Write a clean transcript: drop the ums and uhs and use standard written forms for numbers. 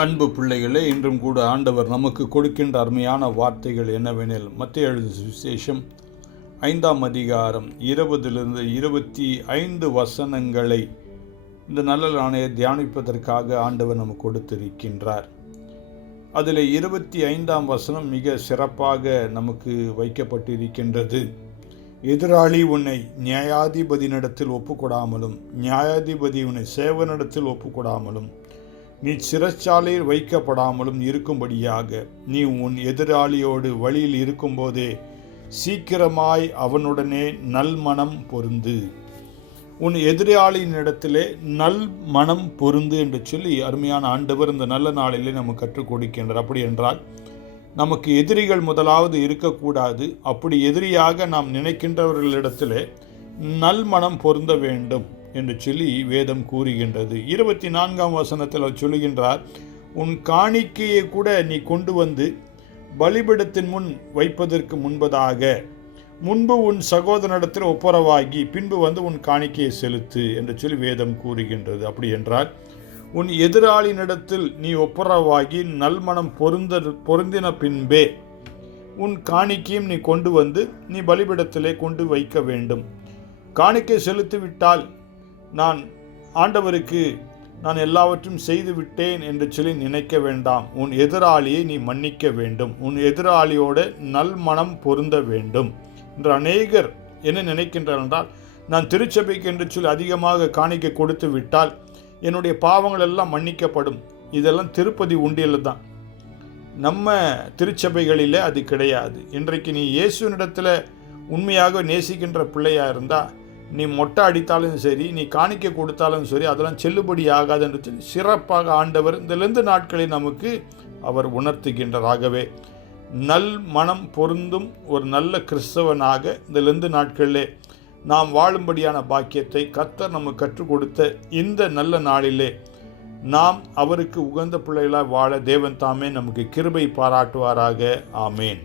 அன்பு பிள்ளைகளே, இன்றும் கூட ஆண்டவர் நமக்கு கொடுக்கின்ற அருமையான வார்த்தைகள் என்னவெனில், மத்தேயு எழுதின சுவிசேஷம் 5ஆம் அதிகாரம் 20 25 வசனங்களை இந்த நல்ல நாளை தியானிப்பதற்காக ஆண்டவர் நமக்கு கொடுத்திருக்கின்றார். அதில் 25ஆம் வசனம் மிக சிறப்பாக நமக்கு வைக்கப்பட்டிருக்கின்றது. எதிராளி உன்னை நியாயாதிபதியினிடத்தில் ஒப்புக்கொடாமலும் நியாயாதிபதி உன்னை சேவனிடத்தில் ஒப்புக்கொடாமலும் நீ சிறைச்சாலையில் வைக்கப்படாமலும் இருக்கும்படியாக நீ உன் எதிராளியோடு வழியில் இருக்கும்போதே சீக்கிரமாய் அவனுடனே நல்மனம் பொருந்து. உன் எதிராளியினிடத்திலே நல் மனம் பொருந்து என்று சொல்லி அருமையான ஆண்டவர் இந்த நல்ல நாளிலே நமக்கு கற்றுக் கொடுக்கின்றார். அப்படி என்றால் நமக்கு எதிரிகள் முதலாவது இருக்கக்கூடாது. அப்படி எதிரியாக நாம் நினைக்கின்றவர்களிடத்திலே நல்மனம் பொருந்த வேண்டும் என்று சொல்லி வேதம் கூறுகின்றது. 24ஆம் வசனத்தில் அவர் சொல்லுகின்றார், உன் காணிக்கையை கூட நீ கொண்டு வந்து பலிபீடத்தின் முன் வைப்பதற்கு முன்பு உன் சகோதரனிடத்தில் ஒப்புரவாகி பின்பு வந்து உன் காணிக்கையை செலுத்து என்று சொல்லி வேதம் கூறுகின்றது. அப்படி என்றால் உன் எதிராளியினிடத்தில் நீ ஒப்புரவாகி நல்மனம் பொருந்தின பின்பே உன் காணிக்கையும் நீ கொண்டு வந்து நீ பலிபீடத்திலே கொண்டு வைக்க வேண்டும். காணிக்கை செலுத்திவிட்டால் நான் ஆண்டவருக்கு நான் எல்லாவற்றையும் செய்து விட்டேன் என்று சொல்லி நினைக்க வேண்டாம். உன் எதிராளியை நீ மன்னிக்க வேண்டும். உன் எதிராளியோடு நல்மனம் பொருந்த வேண்டும் என்று அநேகர் என்ன நினைக்கின்றார் என்றால், நான் திருச்சபைக்கு என்று சொல்லி அதிகமாக காணிக்கை கொடுத்து விட்டால் என்னுடைய பாவங்கள் எல்லாம் மன்னிக்கப்படும். இதெல்லாம் திருப்பதி உண்டியல் தான். நம்ம திருச்சபைகளிலே அது கிடையாது. இன்றைக்கு நீ இயேசுவினிடத்தில் உண்மையாக நேசிக்கின்ற பிள்ளையாக இருந்தால் நீ மொட்டை அடித்தாலும் சரி, நீ காணிக்கை கொடுத்தாலும் சரி, அதெல்லாம் செல்லுபடி ஆகாது என்று சொல்லி சிறப்பாக ஆண்டவர் இந்த லெந்து நாட்களை நமக்கு அவர் உணர்த்துகின்றாராகவே நல் மனம் பொருந்தும் ஒரு நல்ல கிறிஸ்தவனாக இந்த லெந்து நாட்களிலே நாம் வாழும்படியான பாக்கியத்தை கர்த்தர் நமக்கு கற்றுக் கொடுத்த இந்த நல்ல நாளிலே நாம் அவருக்கு உகந்த பிள்ளைகளாக வாழ தேவன் தாமே நமக்கு கிருபை பாராட்டுவாராக. ஆமேன்.